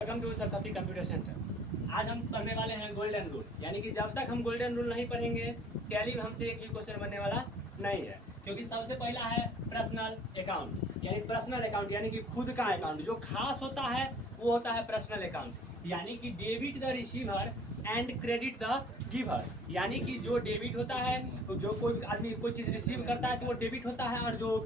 Welcome to Saraswati computer centre. आज हम पढ़ने वाले हैं गोल्डन रूल, यानी कि जब तक हम गोल्डन रूल नहीं पढ़ेंगे टैली में हमसे एक भी क्वेश्चन बनने वाला नहीं है। क्योंकि सबसे पहला है पर्सनल अकाउंट, यानी पर्सनल अकाउंट यानी कि खुद का अकाउंट जो खास होता है वो होता है पर्सनल अकाउंट, यानी कि debit the receiver and credit the giver, यानी कि जो डेबिट होता है तो जो कोई आदमी कोई चीज़ रिसीव करता है तो वो डेबिट होता है, और जो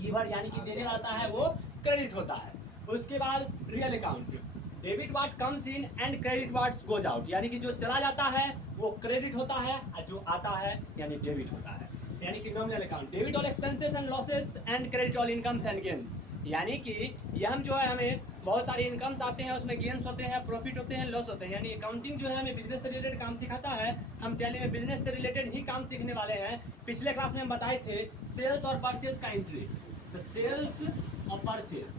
गिवर यानी कि देने वाला है वो क्रेडिट होता है। उसके बाद real account, debit watt comes in and credit what goes out, यानी कि जो चला जाता है वो क्रेडिट होता है और जो आता है यानी डेबिट होता है। यानी कि nominal account, debit all expenses and losses and credit all incomes and gains, यानी कि ये हम जो है हमें बहुत सारे इनकम्स आते हैं, उसमें गेन्स होते हैं, प्रॉफिट होते हैं, लॉस होते हैं। यानी अकाउंटिंग जो है हमें बिजनेस से रिलेटेड काम सिखाता है। हम टैली में बिजनेस से रिलेटेड ही काम सीखने वाले हैं। पिछले क्लास में हम बताए थे सेल्स और परचेज का एंट्री, तो सेल्स और परचेज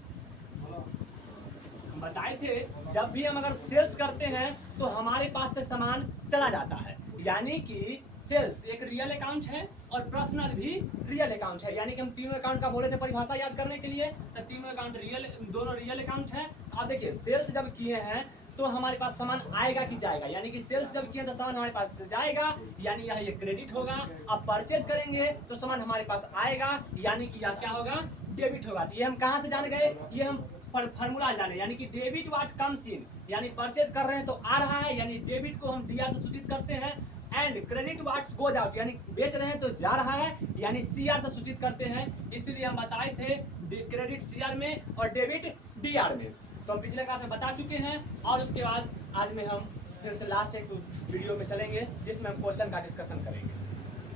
बताए थे। जब भी हम अगर सेल्स करते हैं तो हमारे पास से सामान चला जाता है, यानी कि सेल्स एक रियल अकाउंट है और पर्सनल भी रियल अकाउंट है। यानी कि हम तीनों अकाउंट का बोले थे परिभाषा याद करने के लिए, तो तीनों अकाउंट रियल, दोनों रियल अकाउंट है। आप देखिए सेल्स जब किए हैं तो हमारे पास सामान आएगा कि जाएगा, यानी कि सेल्स जब किए तो सामान हमारे पास से जाएगा, यानी यहाँ ये क्रेडिट होगा। अब परचेज करेंगे तो सामान हमारे पास आएगा, यानी कि यहाँ क्या होगा, डेबिट होगा। तो ये हम कहाँ से जान गए, ये हम फार्मूला जाने, यानी कि डेबिट वाट कम्स इन, यानी परचेज कर रहे हैं तो आ रहा है, यानी डेबिट को हम डीआर से सूचित करते हैं। And credit what's goes out, यानी बेच रहे हैं तो जा रहा है, यानी सीआर से सूचित करते हैं। इसीलिए हम बताए थे क्रेडिट सीआर में और डेबिट डीआर में, तो हम पिछले क्लास में बता चुके हैं। और उसके बाद आज में हम फिर से लास्ट एक वीडियो में चलेंगे जिसमें हम क्वेश्चन का डिस्कशन करेंगे।